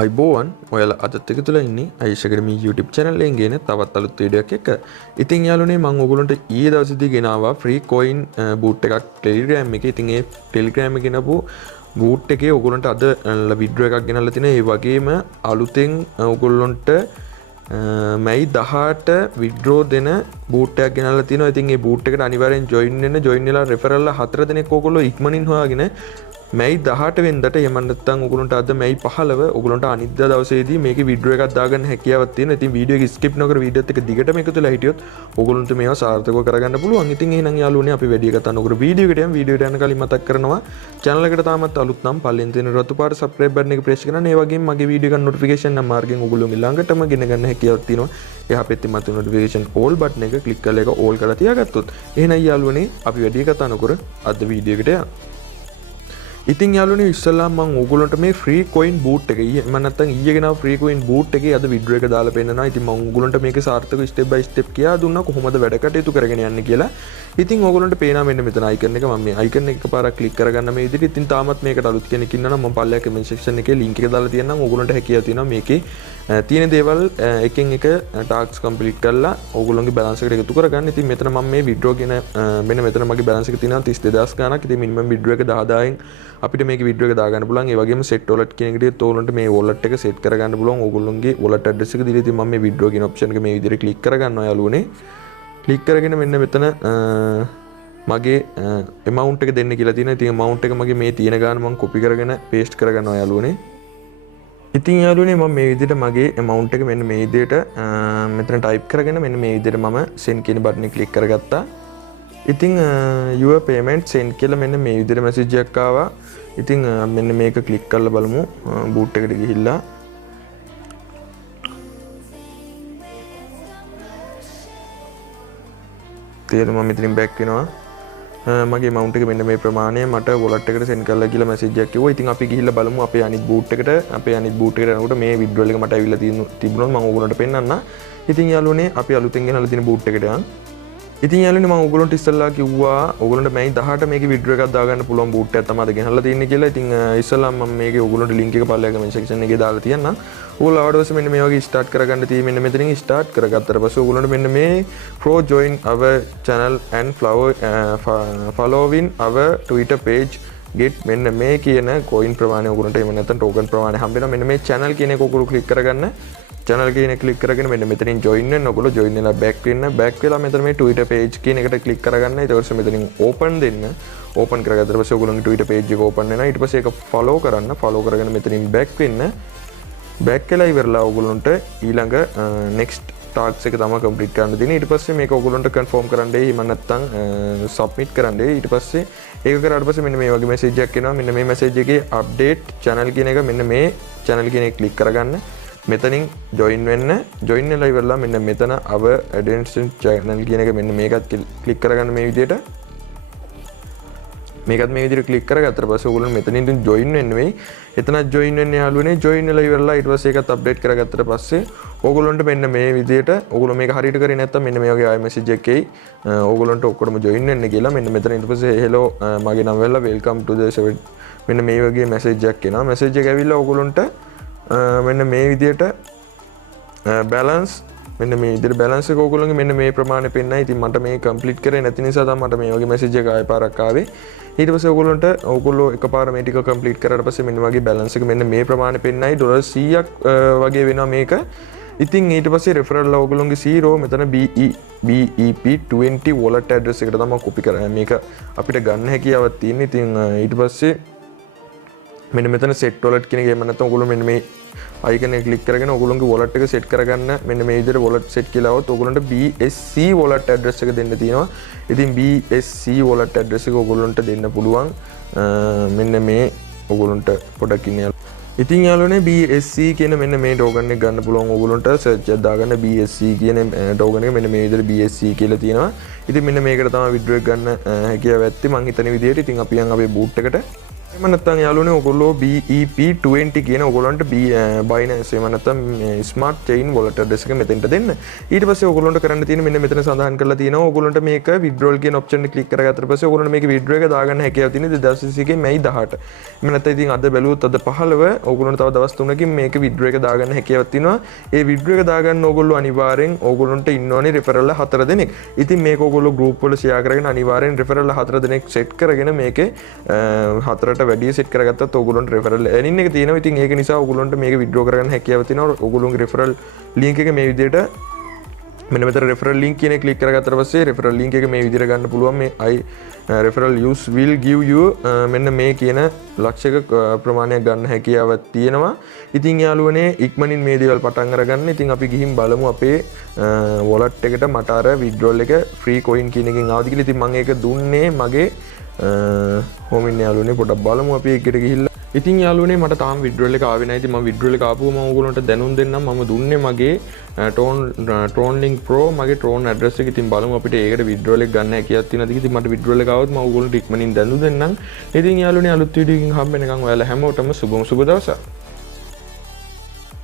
අයිබෝවන් ඔයාලා අදත් එක තුල ඉන්නේ අයිෂ් අකාඩමි YouTube channel එකෙන් ගෙන තවත් අලුත් වීඩියෝ එකක්. ඉතින් යාළුවනේ මම ඔයගොල්ලන්ට ඊයේ දවසේදී ගෙනාවා free coin boot එකක් Telegram එකේ. ඉතින් ඒ Telegram එකේ ගෙනපු boot එකේ ඔයගොල්ලන්ට අද වීඩියෝ එකක් ගෙනල්ලා තිනවා. ඒ වගේම අලුතෙන් ඔයගොල්ලන්ට මැයි 18 withdraw දෙන boot එකක් ගෙනල්ලා තිනවා. ඉතින් මේ boot එකට අනිවාර්යෙන් join වෙලා referral 4 දෙනෙක් ඔයගොල්ලෝ ඉක්මනින් හොයාගෙන මැයි 18 වෙනිදාට එහෙම නැත්නම් ඔයගොල්ලන්ට අද මැයි 15 ඔයගොල්ලන්ට අනිද්දා දවසේදී මේකේ වීඩියෝ එකක් දාගන්න හැකියාවක් තියෙනවා. ඉතින් වීඩියෝ එක ස්කිප් නොකර වීඩියෝත් එක දිගටම එකතු වෙලා හිටියොත් ඔයගොල්ලන්ට මේවා සාර්ථකව කරගන්න පුළුවන්. ඉතින් එහෙනම් යාළුවනේ අපි වැඩි කතා නොකර වීඩියෝ එකට යමු. වීඩියෝ එකට යන කලින් මතක් කරනවා channel එකට තාමත් අලුත් නම් පල්ලෙන් තියෙන රතු පාට subscribe button එක press කරන්න. ඒ වගේම මගේ වීඩියෝ එක notification නම් මාර්ගෙන් ඔයගොල්ලෝගේ ළඟටම ගෙන ගන්න හැකියාවක් තියෙනවා. එහා පැත්තේ මත notification all button එක click කරලා ඒක all කරලා තියාගත්තොත් එහෙනම් යාළුවනේ අපි වැඩි කතා නොකර අද වීඩියෝ එකට යමු. ඉතින් යාළුවනේ ඉස්සල්ලාම මම ඕගොල්ලන්ට මේ free coin boot එක මම නැත්තම් ඊයේ ගෙනාව free coin boot එකේ අද වීඩියෝ එක දාලා පෙන්නනවා. ඉතින් මම ඕගොල්ලන්ට මේක සාර්ථකව step by step කියා දුන්නා කොහොමද වැඩ කටයුතු කරගෙන යන්නේ කියලා. ඉතින් ඕගොල්ලන්ට පේනවා මෙන්න මෙතන icon එක. මම මේ icon එක එකපාරක් click කරගන්න මේ විදිහට. ඉතින් තාමත් මේකට අලුත් කෙනෙක් ඉන්නවා නම් මම පල්ලෙහා comment section එකේ link එක දාලා තියෙනවා. ඕගොල්ලන්ට හැකියාව තියෙනවා මේකේ තියෙන දේවල් එකෙන් එක tasks complete කරලා ඕගොල්ලන්ගේ balance එකට එකතු කරගන්න. ඉතින් මෙතන මම මේ withdraw කියන මෙන්න මෙතන මගේ balance එක තියෙනවා 32000 ගාණක්. ඉතින් minimum withdraw එක 10000න් අපිට මේක වීඩියෝ එක දාගන්න පුළුවන්. ඒ වගේම set wallet කියන එකට ඕගොල්ලන්ට මේ wallet එක set කරගන්න පුළුවන්. ඕගොල්ලන්ගේ wallet address එක දීලා ඉතින් මම මේ withdraw කියන option එක මේ විදිහට click කරගන්නවා යාළුවනේ. click කරගෙන මෙන්න මෙතන මගේ amount එක දෙන්න කියලා තියෙනවා. ඉතින් amount එක මගේ මේ තියෙන ගාන මම copy කරගෙන paste කරගන්නවා යාළුවනේ. ඉතින් යාළුවනේ මම මේ විදිහට මගේ amount එක මෙන්න මේ විදිහට මෙතන type කරගෙන මෙන්න මේ විදිහට මම send කියන button එක click කරගත්තා. ඉතින් your payment send කියලා මෙන්න මේ විදිහට message එකක් ආවා. ඉතින් මෙන්න මේක click කරලා බලමු boot එකට ගිහිල්ලා. තේරුම මම මෙතනින් back වෙනවා. මගේ amount එක මෙන්න මේ ප්‍රමාණය මට wallet එකට send කරලා කියලා message එකක් කිව්වා. ඉතින් අපි ගිහිල්ලා බලමු අපේ අනිත් boot එකට යනකොට මේ withdrawal එක මට ඇවිල්ලා තිබුණොත් මම ඕගොල්ලන්ට පෙන්නන්න. ඉතින් යාළුවනේ අපි අලුතෙන් ගෙනල්ලා තියෙන boot එකට යන්න. ඉතින් යාළුවනේ මම ඕගොල්ලන්ට ඉස්සල්ලා කිව්වා ඕගොල්ලන්ට මැයි 18 මේකේ withdraw එකක් දාගන්න පුළුවන් boot එකක් තමයි අද ගෙනල්ලා තියෙන්නේ කියලා. ඉතින් ඉස්සල්ලාම මම මේකේ ඕගොල්ලන්ට link එක පල්ලෙහා comment section එකේ දාලා තියන්නම්. ඕගොල්ලෝ ආවට පස්සේ මෙන්න මේ වගේ start කරගන්න තියෙන්නේ. මෙන්න මෙතනින් start කරගත්තට පස්සේ ඕගොල්ලන්ට මෙන්න මේ pro join our channel and following our Twitter page get මෙන්න මේ කියන coin ප්‍රමාණය ඕගොල්ලන්ට එහෙම නැත්නම් token ප්‍රමාණය හම්බ වෙනවා. මෙන්න මේ channel කියන එක ඕගොල්ලෝ click කරගන්න. channel කියන එක click කරගෙන මෙන්න මෙතනින් join වෙන්න. ඔයගොල්ලෝ join වෙලා back වෙන්න. back වෙලා මෙතන මේ Twitter page කියන එකට click කරගන්න. ඊට පස්සේ මෙතනින් open දෙන්න. open කරගත්තට පස්සේ ඔයගොල්ලෝගේ Twitter page එක open වෙනවා. ඊට පස්සේ ඒක follow කරන්න. follow කරගෙන මෙතනින් back වෙන්න. back වෙලා ඉවරලා ඔයගොල්ලන්ට ඊළඟ next task එක තමයි complete කරන්න දෙන්නේ. ඊට පස්සේ මේක ඔයගොල්ලන්ට confirm කරන්න දෙයි. එහෙම නැත්නම් submit කරන්න දෙයි. ඊට පස්සේ ඒක කරාට පස්සේ මෙන්න මේ වගේ message එකක් එනවා. මෙන්න මේ message එකේ update channel කියන එක මෙන්න මේ channel කියන එක click කරගන්න. මෙතනින් join වෙන්න. join වෙලා ඉවරලා මෙන්න මෙතන our attention channel කියන එක මෙන්න මේකත් click කරගන්න මේ විදිහට. මේකත් මේ විදිහට click කරගත්තට පස්සේ ඔයගොල්ලෝ මෙතනින් join වෙන්න වෙයි. එතනත් join වෙන්න යාළුවනේ. join වෙලා ඉවරලා ඊට පස්සේ ඒකත් update කරගත්තට පස්සේ ඔයගොල්ලන්ට මෙන්න මේ විදිහට ඔයගොල්ලෝ මේක හරියට කරේ නැත්නම් මෙන්න මේ වගේ ආයෙ message එකක් එයි. ඔයගොල්ලන්ට ඔක්කොම join වෙන්න කියලා මෙන්න මෙතන ඊට පස්සේ hello මගේ නම වෙලා welcome to the මෙන්න මේ වගේ message එකක් එනවා. message එක ඇවිල්ලා ඔයගොල්ලන්ට මෙන්න මේ විදිහට balance මෙන්න මේ විදිහට balance එක ඔයගොල්ලෝගේ මෙන්න මේ ප්‍රමාණය පෙන්නයි. ඉතින් මට මේ complete කරේ නැති නිසා තමයි මට මේ වගේ message එක ආයෙ පාරක් ආවේ. ඊට පස්සේ ඔයගොල්ලෝ එකපාර මේ ටික complete කරාට පස්සේ මෙන්න වගේ balance එක මෙන්න මේ ප්‍රමාණය පෙන්නයි. $100ක් වගේ වෙනවා මේක. ඉතින් ඊට පස්සේ referral ඔයගොල්ලෝගේ 0 මෙතන BEP20 wallet address එකට තමයි copy කරන්නේ. මේක අපිට ගන්න හැකියාවක් තියෙනවා. ඉතින් ඊට පස්සේ මෙන්න මෙතන set wallet කියන එක එහෙම නැත්නම් ඔයගොල්ලෝ මෙන්න මේ icon එක click කරගෙන ඔයගොල්ලෝගේ wallet එක set කරගන්න. මෙන්න මේ විදිහට wallet set කියලා આવොත් ඔයගොල්ලන්ට BSC wallet address එක දෙන්න තියෙනවා. ඉතින් BSC wallet address එක ඔයගොල්ලන්ට දෙන්න පුළුවන්. මෙන්න මේ ඔයගොල්ලන්ට පොඩක් ඉන්න. ඉතින් යාළුවනේ BSC කියන මෙන්න මේ token එක ගන්න පුළුවන්. ඔයගොල්ලන්ට search එකක් දාගන්න BSC කියන token එක මෙන්න මේ විදිහට BSC කියලා තියෙනවා. ඉතින් මෙන්න මේකට තමයි withdraw එක ගන්න හැකියාව ඇත්තේ මං හිතන විදිහට. ඉතින් අපි යන් අපේ boot එකට එහෙම නැත්නම් යාළුවනේ ඔයගොල්ලෝ BEP20 කියන ඔයගොල්ලන්ට Binance එහෙම නැත්නම් Smart Chain wallet address එක මෙතෙන්ට දෙන්න. ඊට පස්සේ ඔයගොල්ලන්ට කරන්න තියෙන මෙන්න මෙතන සඳහන් කරලා තියෙනවා ඔයගොල්ලන්ට මේක withdrawal කියන option එක click කරගත්තට පස්සේ ඔයගොල්ලන්ට මේක withdraw එක දාගන්න හැකියාව තියෙන 2021 මැයි 18. එහෙම නැත්නම් ඉතින් අද බැලුවොත් අද 15 ඔයගොල්ලන්ට තව දවස් 3කින් මේක withdraw එක දාගන්න හැකියාවක් තියෙනවා. ඒ withdraw එක දාගන්න ඔයගොල්ලෝ අනිවාර්යෙන් ඔයගොල්ලන්ට ඉන්න ඕනේ referral 4 දෙනෙක්. ඉතින් මේක ඔයගොල්ලෝ group වල share කරගෙන අනිවාර්යෙන් referral 4 දෙනෙක් set කරගෙන මේකේ 4ට වැඩි සෙට් කරගත්තත් ඔයගොල්ලන්ට referral earning එක තියෙනවා. ඉතින් ඒක නිසා ඔයගොල්ලන්ට මේක withdraw කරගන්න හැකියාව තියෙනවා. ඔයගොල්ලෝගේ referral link එක මේ විදිහට මෙන්න මෙතන referral link කියන එක click කරගත්තට පස්සේ referral link එක මේ විදිහට ගන්න පුළුවන්. මේ referral use will give you මෙන්න මේ කියන ලක්ෂයක ප්‍රමාණයක් ගන්න හැකියාවක් තියෙනවා. ඉතින් යාළුවනේ ඉක්මනින් මේ දේවල් පටන් අරගන්න. ඉතින් අපි ගිහින් බලමු අපේ wallet එකට මට අර withdrawal එක free coin කියන එකෙන් ආවද කියලා. ඉතින් මම ඒක දුන්නේ මගේ හෝමින් යාළුවනේ පොඩක් බලමු අපි එකට ගිහිල්ලා. ඉතින් යාළුවනේ මට තාම withdrawal එක ආවේ නැහැ. ඉතින් මම withdrawal එක ආපුවම ඔයගොල්ලන්ට දැනුම් දෙන්නම්. මම දුන්නේ මගේ Tron link pro මගේ Tron address එක. ඉතින් බලමු අපිට ඒකට withdrawal එක ගන්න හැකියාවක් තියෙනවද කියලා. ඉතින් මට withdrawal එක ආවොත් මම ඔයගොල්ලන්ට ඉක්මනින් දැනුම් දෙන්නම්. ඉතින් යාළුවනේ අලුත් වීඩියෝ එකකින් හම්බ වෙනකන් ඔයාලා හැමෝටම සුබ දවසක්.